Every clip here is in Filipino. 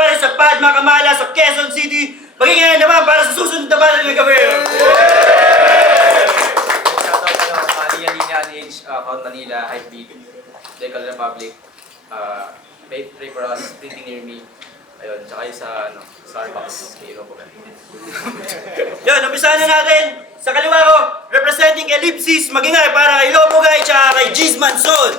pa rin sa Padma Kamala sa Quezon City. Magiging naman para sa susunod na battle ng gabi. Shoutout sa Linya NH, Count Manila, Hypebeat, Decal Republic, pray for us, Printing Near Me. Ayun, tsaka yung sa Starbucks, kay Robo. Yun, umpisahan na natin. Sa kaliwa ko, representing Ellipsis, magingay para kay Lopogay tsaka kay Giz Manson.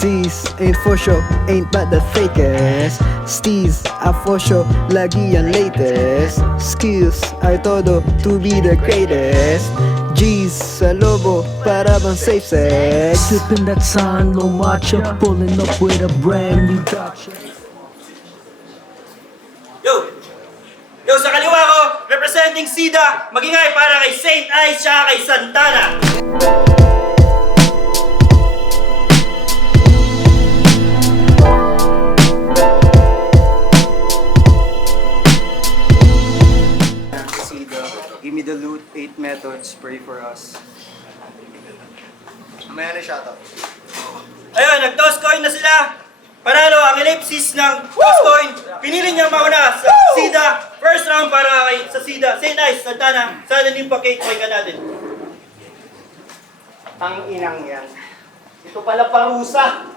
These ain't for sure, ain't but the fakest. Steez are for sure, lagi ang latest. Skills are todo to be the greatest. G's sa lobo, para bang safe sex. Sipping that sign, low matcha, pulling up with a brand new gotcha. Yo, sa kaliwa ko, representing Sida, magingay para kay Saint Ice tsaka kay Santana. Sida, give me the loot, 8 methods, pray for us. Mamaya na shoutout. Ayun, nag-toss coin na sila. Panalo ang Ellipsis ng toss coin. Pinili niya mauna sa Sida. First round para kay sa Sida. Saint Ice, Santana, sana din pa cake coin ka natin. Tang inang yan. Ito pala parusa.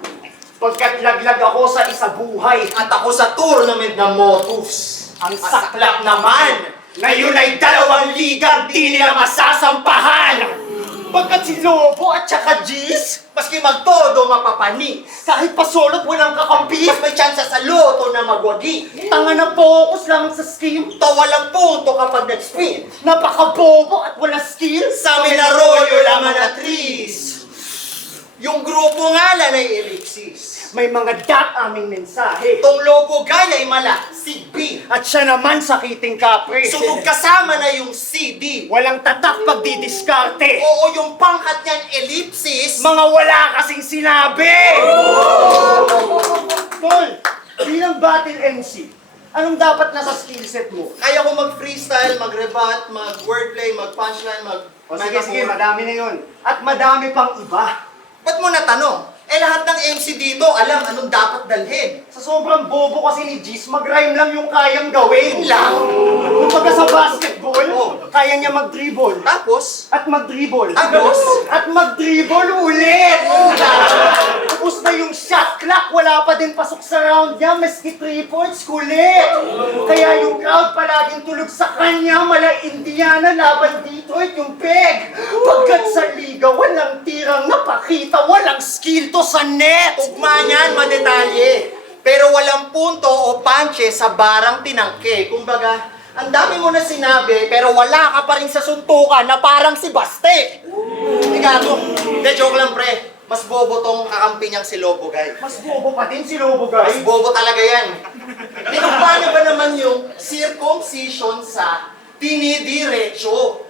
Pagkat laglag ako sa isa buhay at ako sa tournament ng Motus. Ang saklap naman, ngayon ay 2 ligang di nila masasampahan. Pagkat si Lobo at saka Giz, maski magtodo mapapani. Kahit pasolot walang kakampi, may tsansa sa loto na magwagi. Tanga na focus lamang sa skill, to walang punto kapag nag-spin. Napakabobo at walang skill, sa Minaroyo lamang na trees. Yung grupo ngalan ay Ellipsis. May mga aming mensahe. Tong Lobo gaya ay mala, si B. At siya naman sakiting kapre. Sumug kasama na yung CD. Walang tatak pag didiskarte. Oo, yung pangkat niyan Ellipsis. Mga wala kasing sinabi. Tol, bilang battle MC, anong dapat nasa skillset mo? Kaya ko mag-freestyle, mag-rebut, mag-wordplay, mag-punchline, Sige, madami na yun. At madami pang iba. Ba't mo natanong? Lahat ng MC dito alam anong dapat dalhin. Sa sobrang bobo kasi ni Giz, mag-rhyme lang yung kayang gawin. Lang! Kung pagka sa basketball, kaya niya mag-dribble. Tapos, At mag-dribble. Tapos? At mag-dribble ulit! Tapos na yung shot clock, wala pa din pasok sa round niya, maski 3 points, kulit! Kaya yung crowd palaging tulog sa kanya, mala Indiana, laban dito at yung peg. Pagkat sa liga, walang tirang napakita, walang skill to sa net! tugma niyan, madetalye. Pero walang punto o panche sa barang tinangke. Kumbaga, ang dami mo na sinabi, pero wala ka pa rin sa suntukan na parang si Baste. Hindi gago. Hindi, joke lang pre. Mas bobo tong kakampi niyang si Lobo, guy. Mas bobo pa din si Lobo, Mas guys. bobo talaga yan. Tinugma niya ba naman yung circumcision sa dinidiretso?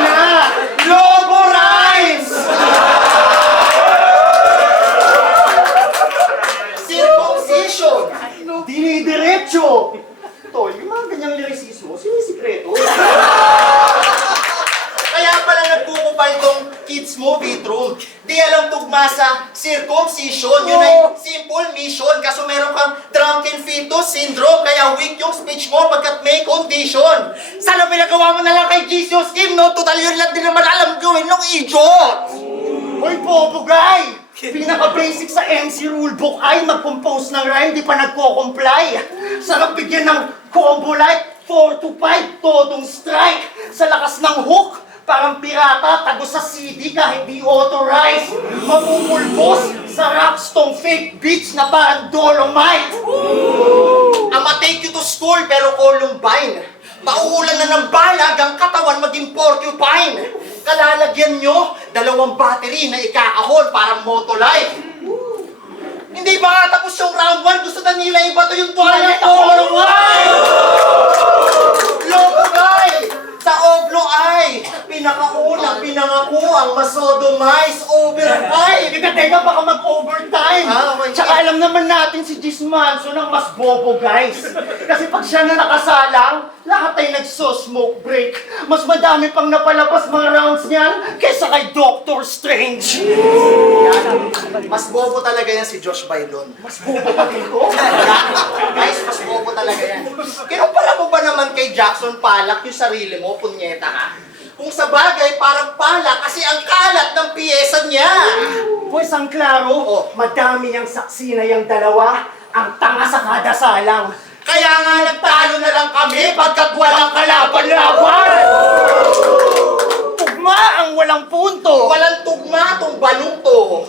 Na! Lobo Rhymes! Circumcision! Dinidiretso! Tol, yung mga ganyang lyricismo, sinisikreto. Kaya pala nagpupupal tong kids movie room. Di alam tugma sa circumcision. Yun ay simple mission. Kaso meron kang drunken fetus syndrome. Kaya weak yung speech mo pagkat may condition. Sana pinagawa mo na lang kay Jesus Kim, no? Total yun lang din naman alam gawin ng idiot. Hoy, bobo guy! Pinaka-basic sa MC rulebook ay mag-compose ng rhyme, di pa nagko-comply. Sarap bigyan ng combo like 4 to 5, todong strike. Sa lakas ng hook, parang pirata, tagos sa CD kahit di authorized. Mapupulbos sa raps tong fake beats na parang dolomite. I'ma take you to school pero Columbine. Pauulan na ng bala hanggang katawan maging porcupine. Kalalagyan nyo, 2 battery na ikakahon parang Motolife. Hindi ba nga tapos yung round 1? Gusto na nila ibato yung tuwalya na Columbine! Lobo guy! Sa Oblo ay pinakauna, pinangako ang masodomize overhype. Teka, baka mag-overtime. Ah, okay. Tsaka alam na naman natin si Jis Manson ang mas bobo, guys. Kasi pag siya na nakasalang, lahat ay nagso-smoke break. Mas madami pang napalabas mga rounds niyan kaysa kay Doctor Strange. Mas bobo talaga yan si Josh Bailon. Mas bobo pa dito. Guys, mas bobo talaga yan. Kinumpara mo ba naman kay Jackson Pollock yung sarili mo, punyeta ka? Kung sa bagay, parang pala kasi ang kalat ng piyesa niya. Boys, ang klaro, madami niyang saksi na yung dalawa, ang tanga sa kada salang. Kaya nga nagtalo na lang kami pagkat walang kalaban-laban. Tugma ang walang punto. Walang tugma tong balong to.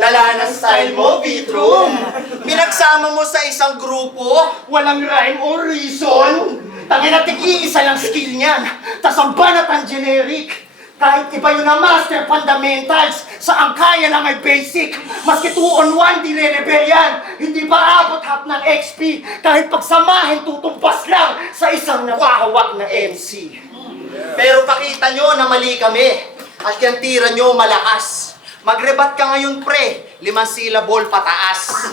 Lala na style mo, Vitrum. Pinagsama mo sa isang grupo. Walang rhyme or reason. Tangina, tig-iisa lang skill niyan. Tas ang banat ang generic. Kahit iba yun ang master fundamentals, sa ang kaya lang ay basic. Maski 2-on-1, di re-rebel yan. Hindi ba abot half ng XP? Kahit pagsamahin, tutumpas lang sa isang napahawak na MC. Pero pakita nyo na mali kami. At yung tira nyo malakas. Magrebat ka ngayon, pre. 5 syllable pataas.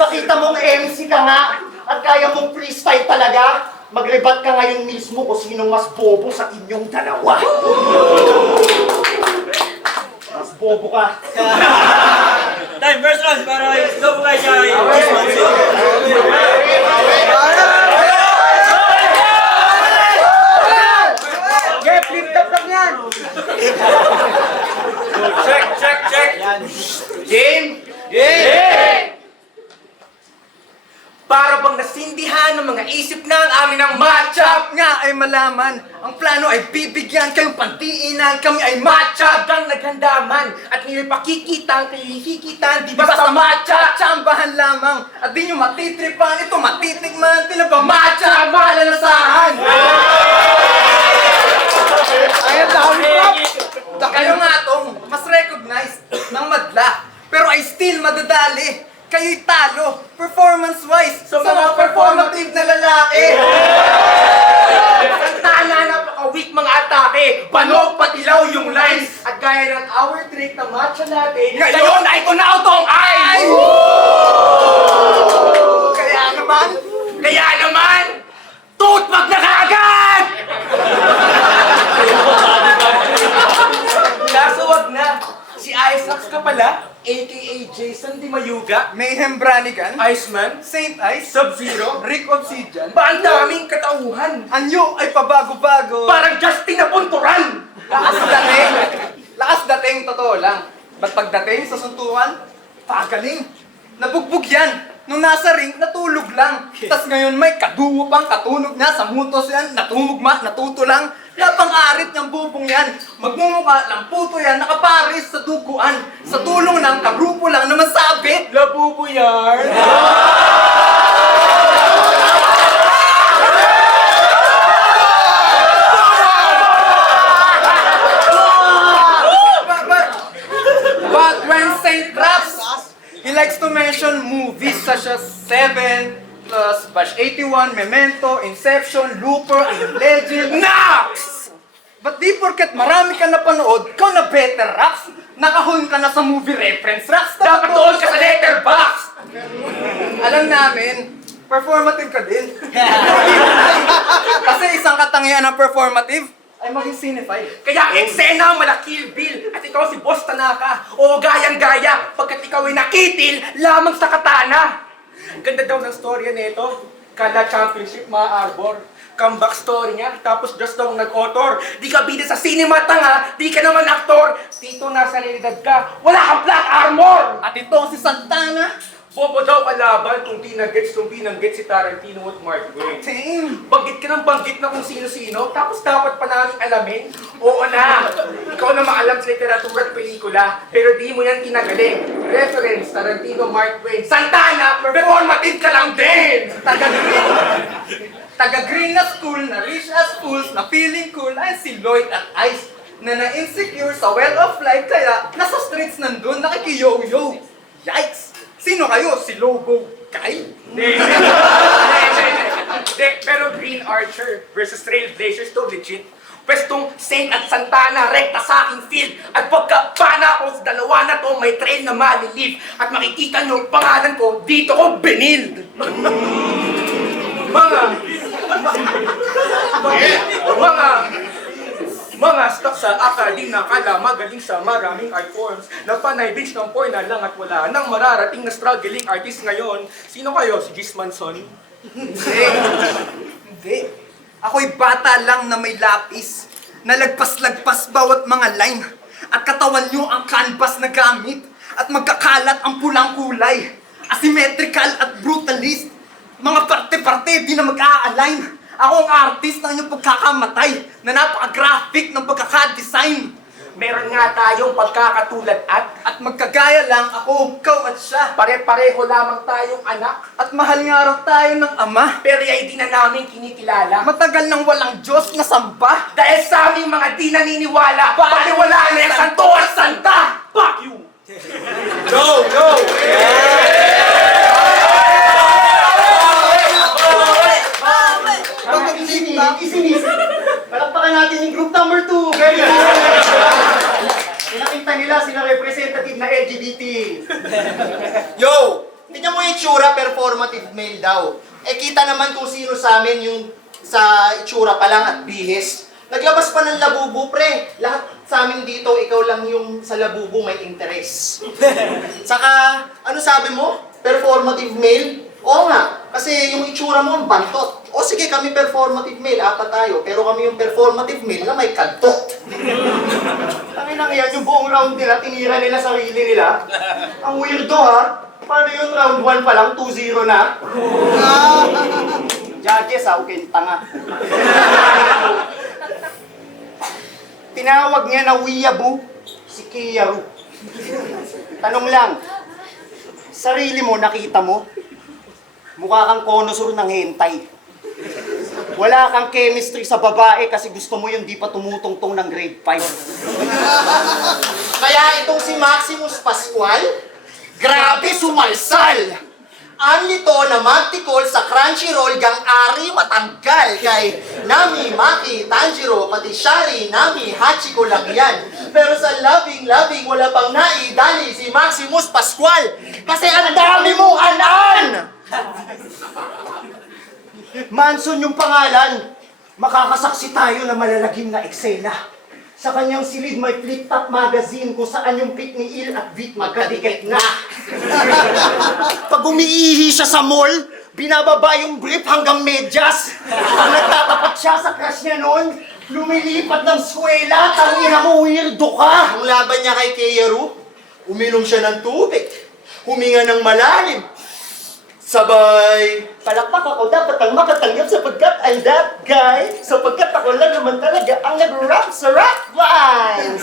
Pakita mong MC ka nga at kaya mong freestyle talaga. Magrebat ka ngayon mismo kung sinong mas bobo sa inyong dalawa. Mas bobo ka. Time, first round para lobo kayo siya kay Jis Manson. Yeah, flip top lang yan! Check! Game! Para bang nasindihan ng mga isip ng amin ang matchup nga ay malaman. Ang plano ay bibigyan kayong pandiinan. Kami ay matchup ang naghandaman. At nila'y pakikita ang kahihikitan. Di basta matchup, tsambahan lamang. At di nyo matitripan, ito matitikman. Tila ba matchup, mahalalasahan. Ayan na, Kayo nga tong mas recognized ng madla. Pero ay still madadali. Kayo'y talo, performance-wise, sa mga performative na lalaki. Santana, napaka-weak mga atake. Banog, patilaw yung lines. At gaya ng our trick na matcha natin, Ngayon ay kunaw tong eyes! Kaya naman, Tutpag na kaagad! kaso wag na. Si Isaacs ka pala, aka Jason Di Mayuga, Mayhem Branigan, Iceman, Saint Ice, Sub-Zero, Rick Obsidian. Ba ang daming katauhan? Anyo ay pabago-bago. Parang Justin na punturan! Lakas dating, totoo lang. Ba't pagdating sa suntukan, pagaling. Nabugbog yan. Nung nasa ring, natulog lang. Tas ngayon may kaduwo pang katunog niya sa mutos yan. Natumugma, natuto lang. Lapang arit niyang bubong yan. Magmumukha lang puto yan, nakaparis sa duguan. Sa tulong ng kagrupo lang naman sabit. Labubo yan. But when Saint raps, he likes to mention movies such as 7 plus Bash 81, Memento, Inception, Looper, and Legend. Nox! But di porket marami ka napanood, ikaw na better racks. Nakahon ka na sa movie reference racks. Dapat doon ka sa letterbox! Alam namin, performative ka din. Kasi isang katangian ng performative ay maging cinephile. Kaya ang eksena mala Kill Bill at ikaw si Boss Tanaka. O gayang-gaya pagkat ikaw ay nakitil lamang sa katana. Ganda daw ng storya nito. Kada championship ma-arbor. Comeback story niya, tapos just daw nag-author. Di ka bida sa cinema tanga, di ka naman aktor. Dito nasa realidad ka, wala kang black armor! At ito si Santana. Bobo daw kalaban kung di na-gets si Tarantino at Mark Waid. Same. Banggit ka ng banggit na kung sino-sino, tapos dapat pa namin alamin? Oo na! Ikaw na maalam sa literatura at pelikula, pero di mo yan kinagaling. Reference, Tarantino, Mark Waid. Santana, performative ka lang din! Taga-green na school, na rich as fools, na feeling cool, ay si Lloyd at Ice, na na-insecure sa well of life, kaya nasa streets nandun, nakikiyo-yo. Yikes! Sino kayo? Si Lobo? Kay? Hindi, pero Green Archer versus Trailblazers to legit. Pwestong Saint at Santana, rekta sa aking field. At pagkapana ko sa dalawa na to, may trail na malilip. At makikita nyo, pangalan ko, dito ko binild. Mga stock sa akademya, kala magaling sa maraming art forms. Napanay bitch ng porn na lang at wala nang mararating na struggling artist ngayon. Sino kayo? Si Gis Manson? Hindi. Ako'y bata lang na may lapis. Nalagpas-lagpas bawat mga line. At katawan nyo ang canvas na gamit. At magkakalat ang pulang kulay. Asymmetrical at brutalist. Mga parte-parte di na mag-a-align. Ako ang artist ng inyong pagkakamatay na napaka-graphic ng pagkakadesign. Meron nga tayong pagkakatulad at Magkagaya lang ako, ikaw at siya. pare-pareho lamang tayong anak. At mahal nga raw tayo ng ama. Pero ay di na namin kinikilala. Matagal nang walang Diyos na samba. Dahil sa aming mga di naniniwala, baliwala na yung santo at santa! Fuck you! Go! Go! Isinisip. Palakpakan natin yung group number 2. Very good. Pinakita nila sila representative na LGBT. Yo! Tignan mo yung itsura, performative male daw. Eh kita naman kung sino sa amin yung sa itsura pa lang at bihis. Naglabas pa ng labubo, pre. Lahat sa amin dito, ikaw lang yung sa labubo may interest. Saka, ano sabi mo? Performative male? Oo nga, kasi yung itsura mo ang bantot. O sige, kami performative male, apat tayo. Pero kami yung performative male na may kantot. Tanginang yan, yung buong round nila, tinira nila sarili nila. Ang weirdo ha. Paano yung round 1 pa lang, 2-0 na? Judges ha, okay, tanga. Tinawag niya na Weeaboo, si Kiyaru. Tanong lang, sarili mo, nakita mo? Mukha kang konosur ng hentai. Wala kang chemistry sa babae kasi gusto mo yung di pa tumutungtong ng grade 5. Kaya itong si Maximus Pascual, grabe sumalsal! Anli to na magtikol sa Crunchyroll gang ari matanggal kay Nami, Maki, Tanjiro, pati Shari, Nami, Hachiko lang yan. Pero sa loving, wala pang naidali si Maximus Pascual kasi ang dami mong anan! Manson yung pangalan. Makakasaksi tayo na malalagim na eksena. Sa kanyang silid may flip-top magazine kung saan yung pic ni Il at Vic magkadikit na. Pag umiihi siya sa mall, binababa yung brief hanggang medyas. Pag nagtatapat siya sa crush niya noon, lumilipat ng swela, tangina mo, weirdo ka. Ang laban niya kay Keyaru, uminom siya ng tubig, huminga ng malalim, sabay. Palakpak ako, dapat ang makatanggap sapagkat I'm that guy. Sapagkat ako lang naman talaga ang nag-rap sa rap lines.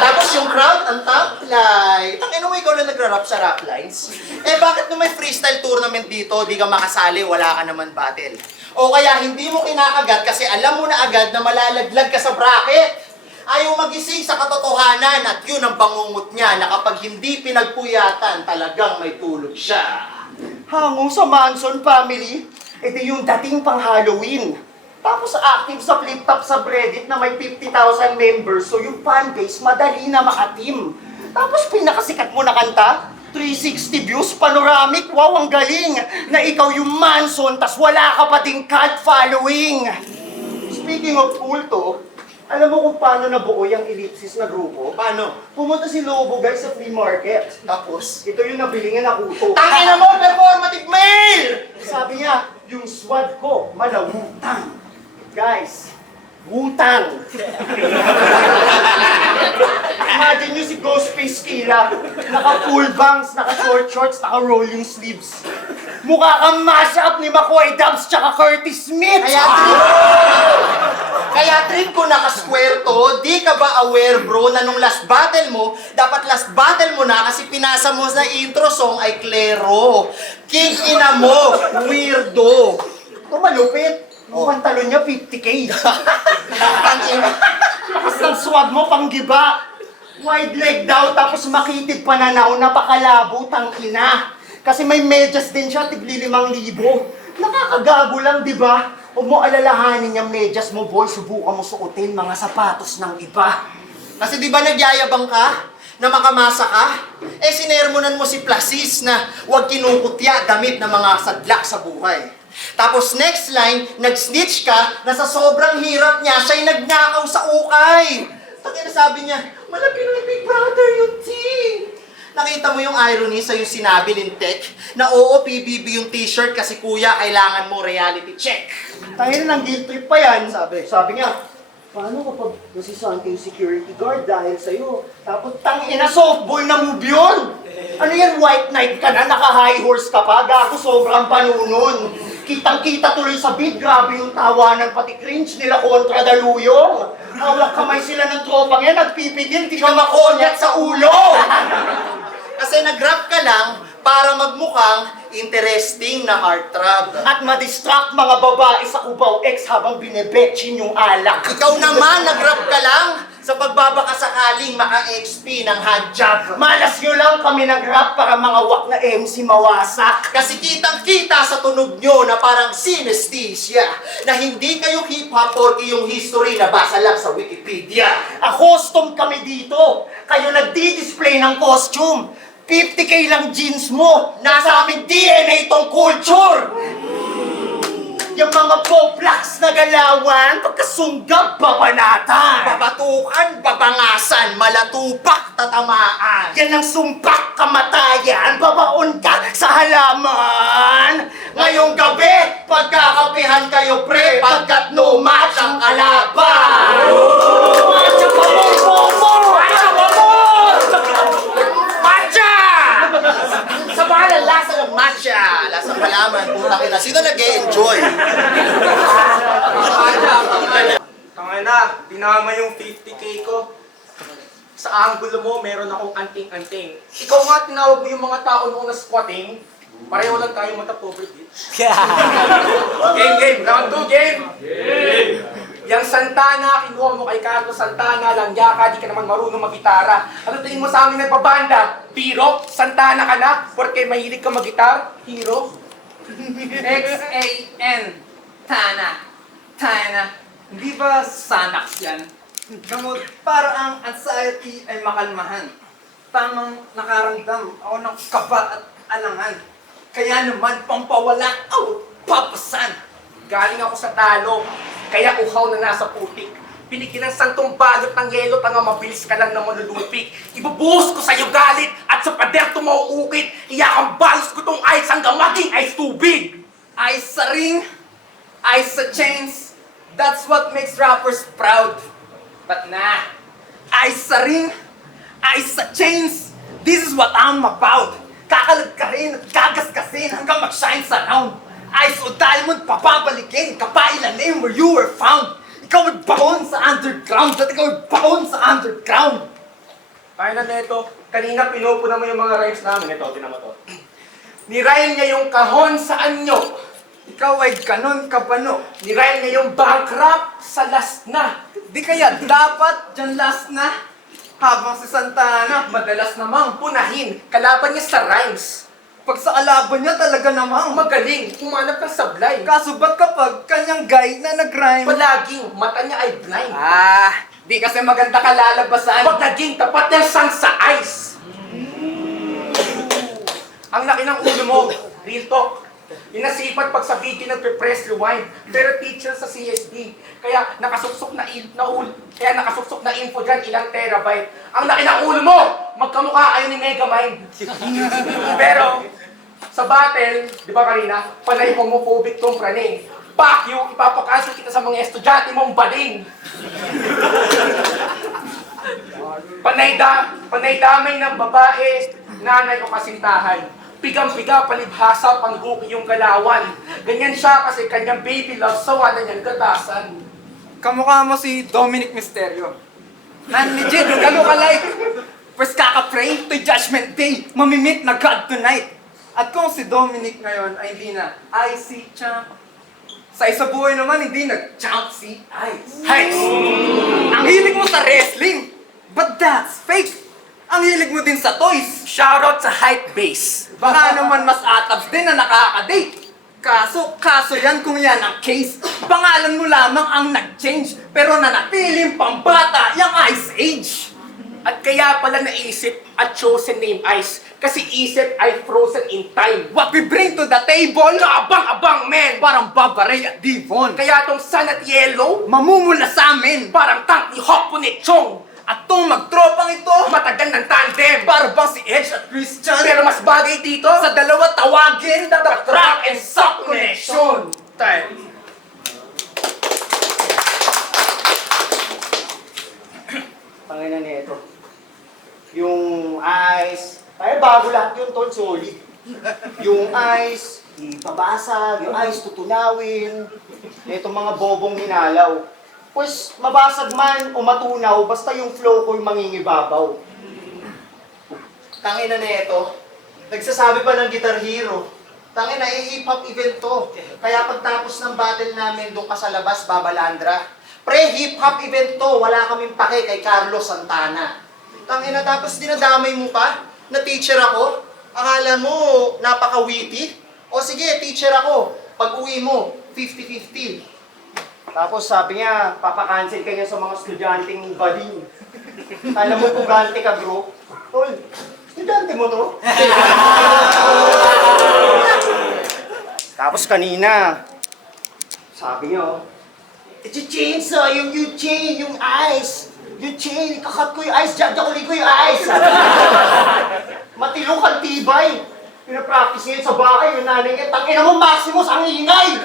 Tapos yung crowd, ang top line. Tangina mo, ikaw lang nagra-rap sa rap lines? Eh bakit nung may freestyle tournament dito, di ka makasali, wala ka naman battle? O kaya hindi mo kinakagat kasi alam mo na agad na malalaglag ka sa bracket. Ayaw magising sa katotohanan at yun ang bangungot niya na kapag hindi pinagpuyatan, talagang may tulog siya. Hango sa Manson family, ito yung dating pang Halloween. Tapos active sa flip-top sa Reddit na may 50,000 members, so yung fanbase madali na makatim. Tapos pinakasikat mo na kanta, 360 views, panoramic, wow, ang galing! Na ikaw yung Manson, tas wala ka pa ding cult following! Speaking of kulto, alam mo kung paano nabuo yung Ellipsis na grupo? Paano? Pumunta si Lobo guys sa flea market. Tapos? Ito yung nabili niya na kuto. Tangina mo, performative male! Sabi niya, yung swag ko, malawutang. Guys, wutang. Imagine nyo si Ghostface Killa, naka-full bangs, naka-short shorts, naka-rolling sleeves. Mukha kang mash-up ni McCoy Dubs tsaka Curtis Smith. Kaya trip ko naka-square to, di ka ba aware bro na nung last battle mo, dapat last battle mo na kasi pinasa mo sa intro song ay Klero. King ina mo, weirdo. Ito malupit. Yung pantalon niya, 50K. Ang ina. Lakas ng swag mo, panggiba. Wide leg daw, tapos makitid pananaw, napakalabo, tangina. Kasi may medyas din siya, tigli 5,000. Nakakagago lang, di ba? Huwag mo alalahanin yung medyas mo, boy. Subukan mo suotin mga sapatos ng iba. Kasi di ba nagyayabang ka? Na makamasa ka? Sinermonan mo si Placis na huwag kinukutya damit ng mga sadlak sa buhay. Tapos next line, nag-snitch ka na sa sobrang hirap niya, siya'y nagnakaw sa ukay. Taka sabi niya, malaki na yung Big Brother yung team. Nakita mo yung irony sa yung sinabi ni Tech na oo, PBB yung t-shirt kasi kuya, kailangan mo reality check. Tangin na ng guilt trip pa yan, sabi niya. Paano kapag nasisahan kayo security guard dahil sa'yo? Tapos tangin na softball na move yun! Ano yan, white knight ka na, naka-high horse ka pa, gago sobrang panunon. Kitang-kita tuloy sa beat, grabe yung tawanan, pati cringe nila kontra Daluyong. Hawak kamay sila ng tropang yan, nagpipigil, di ka makonyat sa ulo! Kasi nag-rap ka lang para magmukhang interesting na heartthrob. At madistract mga babae sa Cubao X habang binebetchin yung alak. Ikaw naman, nag-rap ka lang sa pagbabakasakaling maka-XP ng handjob. Malas nyo lang kami nag-rap para mga wak na MC mawasak. Kasi kitang-kita sa tunog nyo na parang synesthesia na hindi kayo hip-hop or yung history na basa lang sa Wikipedia. Custom kami dito. Kayo nagdi-display ng costume. 50k lang jeans mo. Nasa aming DNA tong culture. Yung mga poplax na galawan, pagkasunggab, babanatan. Babatukan, babangasan, malatupak, tatamaan. Yan ang sumpak kamatayan, babaon ka sa halaman. Ngayong gabi, pagkakapihan kayo pre, pagkat no match ang kalaban. Matcha pa mo, bobo! Matcha pa mo! Matcha! Sa bahala, lasa ng matcha. Lasa palaman, putang ina. Sino nag-e-enjoy? Tangay na, tinama yung 50k ko. Sa angulo mo, meron akong anting-anting. Ikaw nga, tinawag mo yung mga tao noong na squatting. Pareho lang tayo mata-pobre bit. Game! Round 2, game! Yang Santana, kinuha mo kay Carlos Santana, lang yaka, di ka naman marunong mag-gitara. Ano tingin mo sa amin nagbabanda? Biro? Santana ka na? Porque mahilig ka mag-gitar? Hero? X-A-N. Tana. Tana. Hindi ba Sanax yan? Gamot para ang anxiety ay makalmahan. Tamang nakaramdam ako ng kaba at alangan. Kaya naman pampawala, papasan. Galing ako sa talo, kaya uhaw na nasa putik. Pinigilan santong balot ng yelo, tanga mabilis ka lang na malulupik. Ibubuhos ko sa'yo galit at sa pader tumauukit. Iyakang balos ko tong ice hanggang maging ice tubig. Ice sa ring, ice sa chains. That's what makes rappers proud. But nah, ice sa ring, ice sa chains. This is what I'm about. Kakalag ka rin at gagaskasin hanggang mag-shine sa round. Ice o diamond, papabalikin, kapailan name where you were found. Ikaw ay baon sa underground, at ikaw ay baon sa underground. Kaya na neto, kanina pinupuna mo yung mga rhymes namin. Ito, tinan mo to. Nirhyme niya yung kahon sa anyo. Ikaw ay ganon kabano. Nirhyme niya yung bankrupt sa last na. Di kaya dapat dyan last na. Habang si Santana, madalas namang Punahin, kalaban niya sa rhymes. pag sa alaban niya talaga namang Magaling, humanap ng sablay. Kaso ba't kapag kanyang guy na nag-rhyme? Palaging, mata niya ay blind. Di kasi maganda kalalabasan. Pag naging tapat ng sun sa ice. Ang laki ng ulo mo, real talk. Inasipat pag sa video nagpe-press rewind. Pero teacher sa CSD. Kaya nakasuksok na info dyan, ilang terabyte. Ang laki ng ulo mo! Magkamukha kayo ni Megamind. Pero, sa battle, di ba kanina, panay homophobic tong praning. Fuck you! Ipapakansel kita sa mga estudyante mong bading. Panay damay ng babae, nanay o kasintahan. Pigang-piga, palibhasa, pangguki yung galawan. Ganyan siya kasi kanyang baby love, sawa na niyang gatasan. Kamukha mo si Dominic Mysterio. Man, legit, galo ka like. First kaka-pray to Judgment Day, mamimit na God tonight. At kung si Dominic ngayon ay hindi na IC champ, sa isa buhay naman hindi nag-champ si Ice. Hex! Ang hilig mo sa wrestling, but that's fake. Ang hilig mo din sa toys. Shoutout sa hype base. Baka naman mas atabs din na nakaka-date. Kaso yan kung yan ang case. Pangalan mo lamang ang nag-change, pero nanatiling pambata yung Ice Age. At kaya pala naisip at chosen name Ice. Kasi isip ay frozen in time. What we bring to the table, Kaabang-abang, men! parang Babaray at Devon. Kaya tong sun at yellow, Mamumula sa amin. parang tank ni Hawk Chong. At tong magtropang ito, Matagal ng tandem. para bang si Edge at Christian. Pero mas bagay dito, sa dalawa tawagin, the Track and Sock Connection. Time. Tangina nito. Yung ice, ay bago lahat yun, tol, solid. Yung ice, ibabasag, yung ice tutunawin. Itong mga bobong hinalaw. Pues, mabasag man o matunaw, basta yung flow ko yung mangingibabaw. Tangina nito. Nagsasabi pa ng Guitar Hero. Tangina, hip-hop event to. Kaya pagtapos ng battle namin, doon ka sa labas, babalandra. Pre, hip-hop event to. Wala kaming pake kay Carlos Santana. Tangina, tapos dinadamay mo pa na teacher ako. Akala mo, napaka-witty. O sige, teacher ako. Pag uwi mo, 50-50. Tapos sabi niya, papakancel ka niya sa mga estudyanteng bading. Alam mo, pugante ka, bro. Tol, estudyante mo to? Tapos kanina, sabi niya, i-change yung chain, yung ice. Yung chain, kakat ko yung ice, jajakuli ko yung ice. Matilong kang tibay. Pinapractice niya sa bahay, yung nanay niya, tangina mo, Maximus, ang ingay!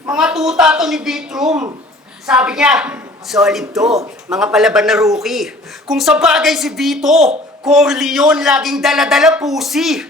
Mga tuta to ni Beatroom. Sabi niya, solid to, mga palaban na rookie. Kung sa bagay si Vito, Corleone laging dala-dala pusi.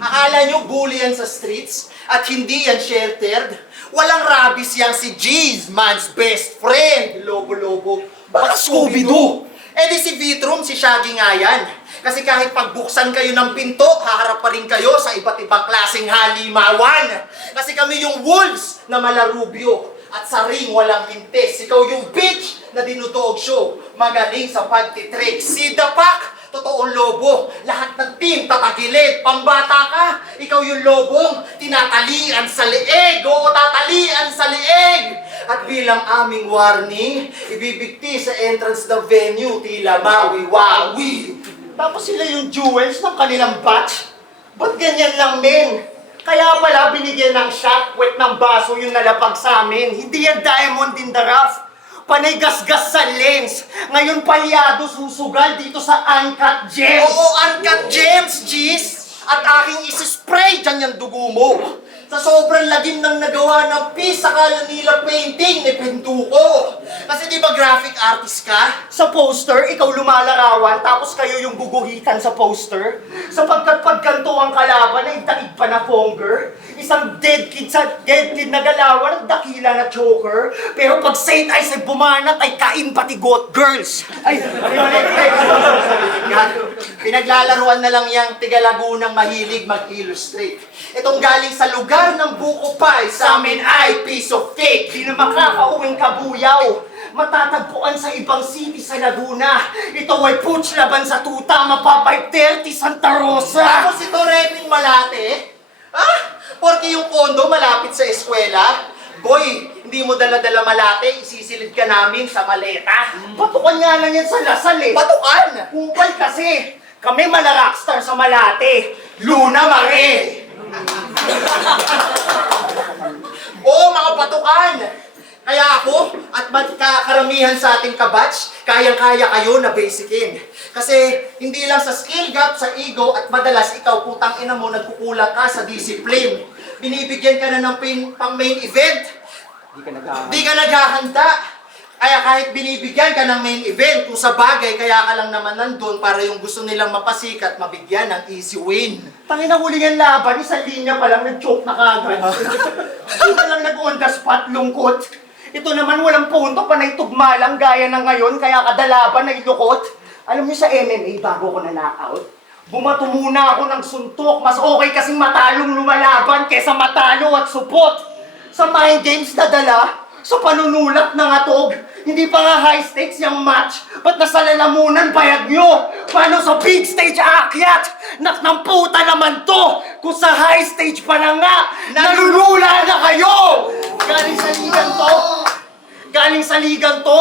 Akala niyo bully yan sa streets at hindi yan sheltered? Walang rabies yan si G's, man's best friend. Lobo-lobo, baka Scooby-Doo. Eh di si Vitrum, si Shaggy nga yan. Kasi kahit pagbuksan kayo ng pinto, haharap pa rin kayo sa iba't ibang klaseng halimawan. Kasi kami yung wolves na malarubyo. At sa ring walang mintes. Ikaw yung bitch na dinudog show. Magaling sa pagtitrick. Si Dapak, totoong lobo. Lahat ng team tatagilid. Pambata ka, ikaw yung lobong tinatalian sa leeg. Oo, tatalian sa leeg. At bilang aming warning, ibibigti sa entrance ng venue, tila mawi-wawi. Tapos sila yung jewels ng kanilang batch. Ba't ganyan lang, men? Kaya pala binigyan ng shot, wet ng baso yung nalapag sa amin. Hindi yan diamond in the rough. Panay gasgas sa lens. Ngayon palyado susugal dito sa Uncut Gems. Oo, Uncut Gems, G's. At aking isi-spray dyan yung dugo mo. Sa sobrang lagim ng nagawa ng piece, akala nila painting ni Penduko. Kasi di ba graphic artist ka? Sa poster, ikaw lumalarawan, tapos kayo yung guguhitan sa poster. Sapagkat pag ganito ang kalaban, ay daig pa na fonger. Isang dead kid na galawan, at dakila na choker. Pero pag Saint Ice ay bumanat, ay kain pati goat girls. Ay, pinaglalaruan na lang yung tiga Lagunang mahilig mag-illustrate. Itong galing sa lugar ng buko pie, sa amin ay piece of cake. Di na makakauwing kabuyaw. Matatagpuan sa ibang city sa Laguna. Ito ay putsch laban sa tuta, mapa 530 Santa Rosa. Tapos ito reping Malate? Porque yung kondo malapit sa eskwela? Boy, hindi mo dala-dala Malate, isisilid ka namin sa maleta. Patukan nga lang yan sa Lasal eh. Patukan? Kupal kasi. Kami mala-rockstar sa Malate. Luna Mare! Oo, mga patukan! Kaya ako at karamihan sa ating kabatch, kayang-kaya kayo na basicin. Kasi hindi lang sa skill gap, sa ego, at madalas ikaw putang ina mo nagkukulang ka sa discipline. Binibigyan ka na ng pang main event. Di ka naghahanda. Kaya kahit binibigyan ka ng main event, kung sa bagay, kaya ka lang naman nandun para yung gusto nilang mapasikat, mabigyan ng easy win. Tangina huli ng laban, isang linya pa lang, nag-choke na kagad. Hindi ka lang nag-on the spot, lungkot. Ito naman walang punto, panay tugma lang gaya ng ngayon, kaya kadalaban ay lukot. Alam niyo sa MMA, bago ko na-knockout, bumato muna ako ng suntok. Mas okay kasing matalong lumalaban kesa matalo at supot. Sa mind games na dala, sa panunulat ng atog, Hindi pa nga high stakes yung match. Ba't nasa lalamunan bayad nyo? Paano sa big stage aakyat? Naknamputa naman to! Kung sa high stage pa na nga, nalulula na kayo! Galing sa ligang to,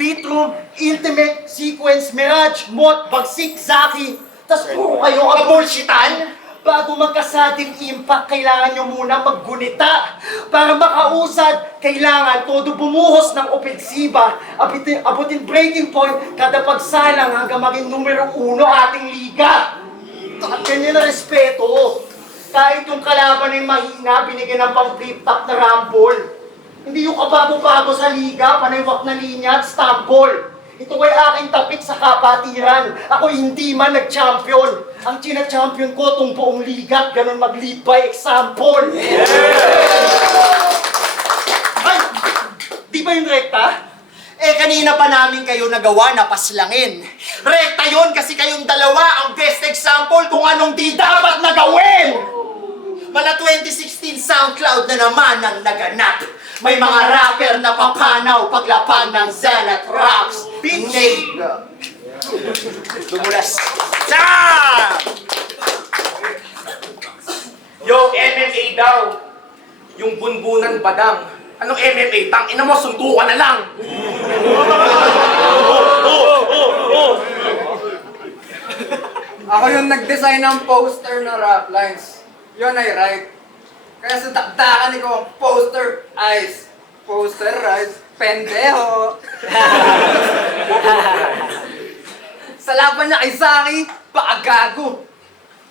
Beatroom, Intimate, Sequence, Mirage, Mot, Bagsik, Zaki. Tas puro kayo ang bullshitan? Bago magkasading impact, kailangan nyo muna maggunita. Para makausad, kailangan todo bumuhos ng opensiba. Abutin breaking point kada pagsalang hanggang maging numero 1 ating liga. At ganyan na respeto. Kahit yung kalaban ay mahina, binigyan ng pang-flip-top na rumble. Hindi yung kabago-bago sa liga, panayawak na linya at stumble. Ito ay aking tapik sa kapatiran. Ako hindi man nag-champion. Ang china-champion ko itong buong liga, ganun mag-lead by example. Ay! Di ba yung rekta? Eh, kanina pa namin kayo nagawa na paslangin. Rekta yun kasi kayong dalawa ang best example kung anong di dapat na gawin! Mala 2016 SoundCloud na naman ang naganap. May mga rapper na papanaw paglapag ng Zenith Rocks. Binay! Dumulas. Yo, MMA daw. Yung bunbunan badang. Anong MMA? Tangina mo, suntukan na lang. Ako yung nag-design ng poster na rap lines. Yun ay right. Kaya sa takdakan ko ang poster eyes. Poster eyes. Pendeho. Sa laban niya kay Zaki, paagago.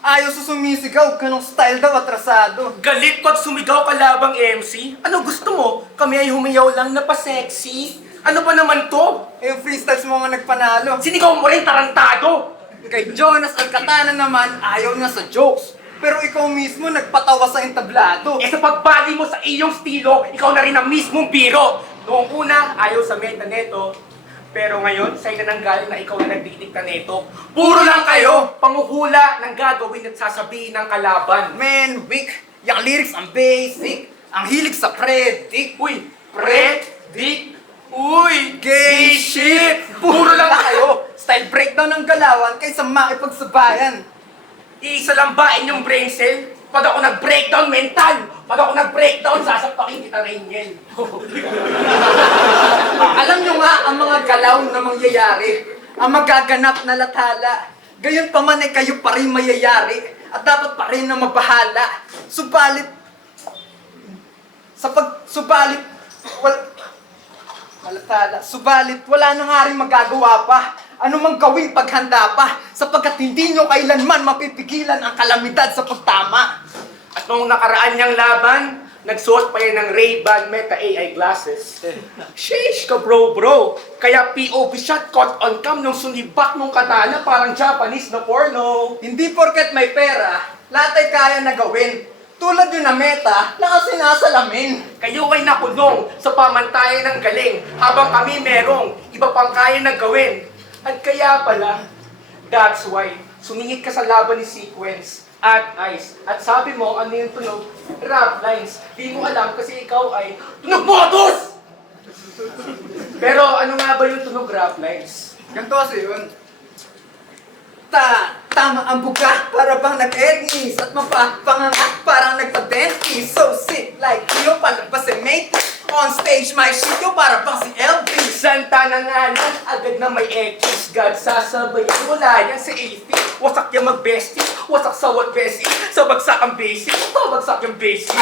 Ayaw sa sumisigaw, ganong style daw atrasado. Galit pag sumigaw ka labang MC? Ano gusto mo? Kami ay humiyaw lang na pa-sexy? Ano ba naman to? Yung freestyles mo nga nagpanalo. Sinigaw mo rin tarantado! Kay Jonas Alcatana naman, ayaw na sa jokes. Pero ikaw mismo nagpatawa sa entablado. Eh sa pagbali mo sa iyong stilo, ikaw na rin ang mismong biro. Noong una, ayaw sa meta neto. Pero ngayon, sa'yo na nanggaling na ikaw na nagdikdikta neto. Puro lang kayo! Panguhula ng gagawin at sasabihin ng kalaban. Man, weak. Yung lyrics ang basic. Ang hilig sa predict. Uy, predict! Uy, gay shit! Puro lang kayo. Style breakdown ng galawan kaysa makipagsabayan. Iisa lang ba inyong brain cell? Pag ako nag-breakdown mental, pag ako nag-breakdown, sasapakin kita rin yan. Alam nyo nga ang mga galaw na mangyayari. Ang magaganap na lathala. Gayon pa man ay kayo pa rin mayayari. At dapat pa rin na mabahala. Subalit, Subalit, wala na nga rin magagawa pa. Ano mang gawing paghanda pa, sapagkat hindi nyo kailanman mapipigilan ang kalamidad sa pagtama. At nung nakaraan niyang laban, nagsuot pa yan ng Ray-Ban Meta AI glasses. Sheesh ka bro. Kaya POV shot caught on cam nung sunibak nung katana parang Japanese na porno. Hindi porket may pera, lahat ay kaya na gawin. Tulad yun na meta na ang sinasalamin. Kayo ay nakulong sa pamantayan ng galing habang kami merong iba pang kaya na gawin. At kaya pala, that's why, sumingit ka sa laban ni Sequence at Ice. At sabi mo, ano yung tunog? Rap lines. Di mo alam kasi ikaw ay tunog motos! Pero ano nga ba yung tunog rap lines? Ganito kasi yun. Tama ang buga, para bang nag-ernis at mapapangangat, parang nagpa-dentist. So sick like you, palabas si mate. On stage, may shit yo, para bang si Elvis. Santa na nga lang, agad na may X. God, sasabayan mo lang yan si AP. Wasak yung mag-bestie, wasak sa what bestie. Sa bagsak ang basic, bagsak yung basic.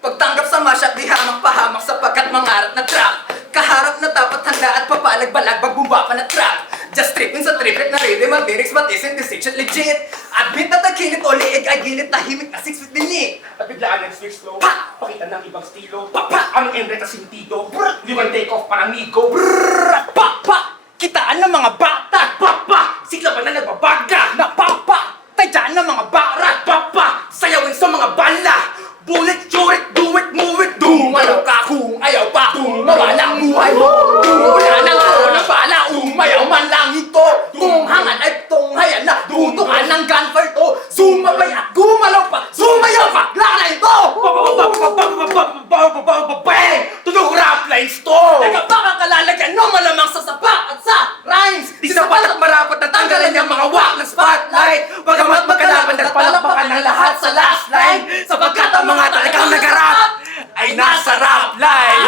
Pagtanggap sa mashup, di hamak-pahamak sapagkat mangarap na trap. Kaharap na dapat handa at papalag-balag, bagbumba pa na trap. Just tripping sa triplet na rhythm and lyrics, but isn't this shit legit? Admit na tagkilit o liig ay gilit, tahimik na 6 feet dinig. At biglaan nag-switch flow, pakita ng ibang stilo. Anong emre na sintido? You can take off para amigo. Kitaan ng mga bata. Sigla ba na nagbabaga? Tadyaan ng mga barat. Sayawin sa mga bala. Bullet, churit, do it, move it, Dumalaw ka kung ayaw pa, kung mawalang buhay mo. Wala nang ako na bala, umayaw man lang ito. Kung hangan ay tunghayan na, tutukan ng gunfire to. Sumabay at gumalaw pa, sumayaw ka, lala ito. Bang! Tunog rap lines to! lahat sa last line sapagkat ang mga talagang nagarap ay nasa rap line.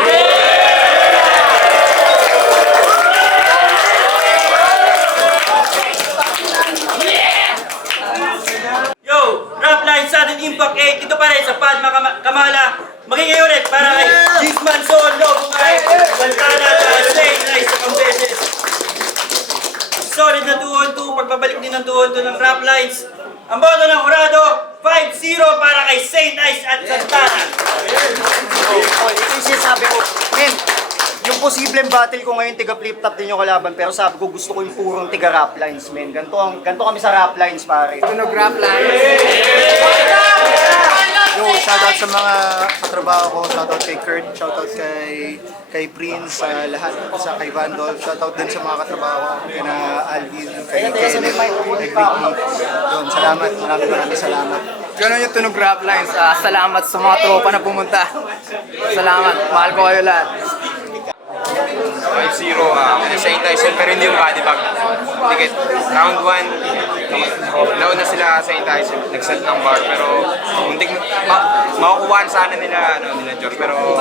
Yo, rap line sa ating Impact 8. Ito pa rin sa Padma Kamala. Magiging ulit para kay Gisman Sol, Lobugay, Santana, Saint Ice sa Cambeses. Solid na 2-on-2. Pagbabalik din ng 2-on-2 ng rap lines. Ang boto ng Jurado, 5-0 para kay Saint Ice at Santana. Ito yung sinasabi ko. Men, yung posibleng battle ko ngayon, tiga flip top din yung kalaban. Pero sabi ko, gusto ko yung purong tiga rap lines, men. Ganto kami sa rap lines, pare. Tunog rap line. Yo, shoutout sa mga katrabaho ko, shoutout kay Kurt, shoutout kay Prince, sa lahat, kay Vandal, shoutout din sa mga katrabaho ko, kay na Alvin, kay Kenneth, kay Vicky. Yun, salamat, maraming salamat. Ganun yung tunog rap lines. Salamat sa mga tropa na pumunta. Salamat. Mahal ko kayo lahat. 5-0, Saint Tyson, pero hindi yung body bag. Dikit. Round 1, nauna sila Saint Tyson, nag-set ng bar, pero muntik makukuhaan sana nila, nila George, pero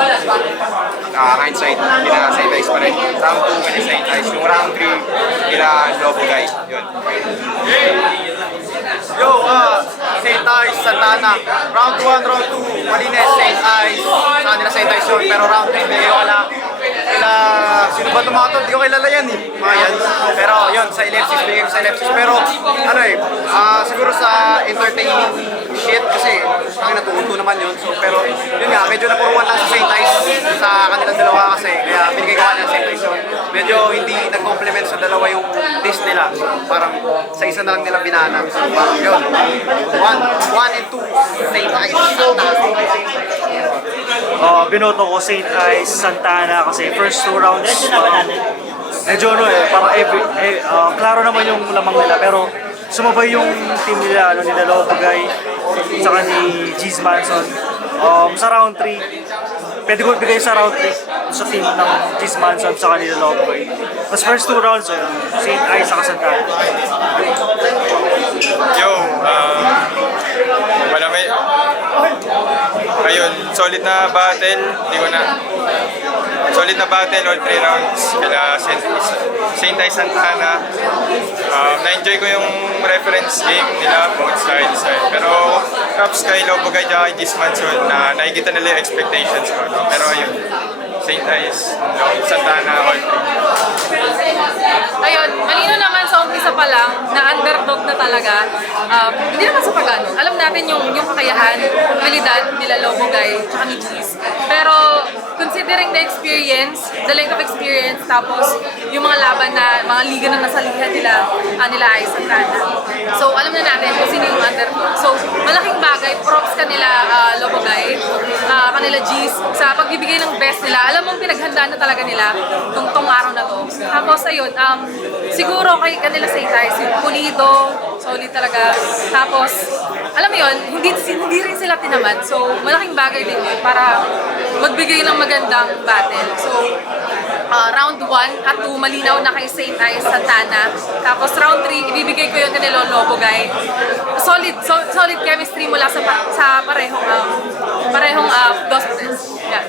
hindsight, nila Saint Tyson pa rin. Round 2, nila Saint Tyson. Yung round 3, nila Lobugay. Yun. Yo, Saint Ice, Santana, round 1, round 2, Malines, Saint Ice, sa kanila Saint Ice yun, pero round 3, bigay ko sino ba tumatol? Di ko kilala yan eh, mga yan. Pero yun, sa Ellipsis, bigay ko sa Ellipsis. Pero ano eh, siguro sa entertaining shit kasi natuto naman yun. So, pero yun nga, medyo napuruan lang sa Saint Ice sa kanilang dalawa kasi. Kaya binigay ko ng Saint Ice yun. Medyo hindi nag-complement sa dalawa yung list nila. So, parang sa isa na lang nila binana. So, parang yun. 1 and 2, Saint Ice. Binoto ko Saint Ice, Santana kasi first 2 rounds medyo parang klaro naman yung lamang nila pero sumabay yung team nila, nila Lobugay saka ni Giz Manson. Sa round 3 pwede ko ibigay sa round 3 sa team ng Giz Manson saka nila Lobugay. Mas first 2 rounds Saint Ice saka Santana. Yo, malamay. Ayun, solid na battle. Solid na battle, all 3 rounds. Kila Saint Ice Santana. Na-enjoy ko yung reference game nila, both sides. Pero props kay Lobugay at kay Giz Manson na nakikita nila yung expectations ko. No? Pero ayun, Saint Ice, Santana, all 3. Ayun, malino naman sa umpisa pa lang na underdog na talaga. Hindi naman sa pagano. Alam natin yung kakayahan, abilidad nila Lobugay at ni Giz. Pero considering the experience, the length of experience, tapos yung mga laban na, mga liga na nasalihan nila Ice Santana. So alam na natin kung sino yung underdog. So malaking bagay, props kanila Lobugay, kanila Giz, sa pagbibigay ng best nila. Alam mong pinaghandaan na talaga nila tong araw na to. Tapos ayun, siguro kay kanila Saint Ice, pulido, solid talaga. Tapos, alam mo yun, hindi rin sila tinamad. So, malaking bagay din yun para magbigay ng magandang battle. So, round 1 at 2, malinaw na kay Saint Ice Santana. Tapos round 3, ibibigay ko yun kanila Lobugay. Solid chemistry mula sa parehong dos. Yan.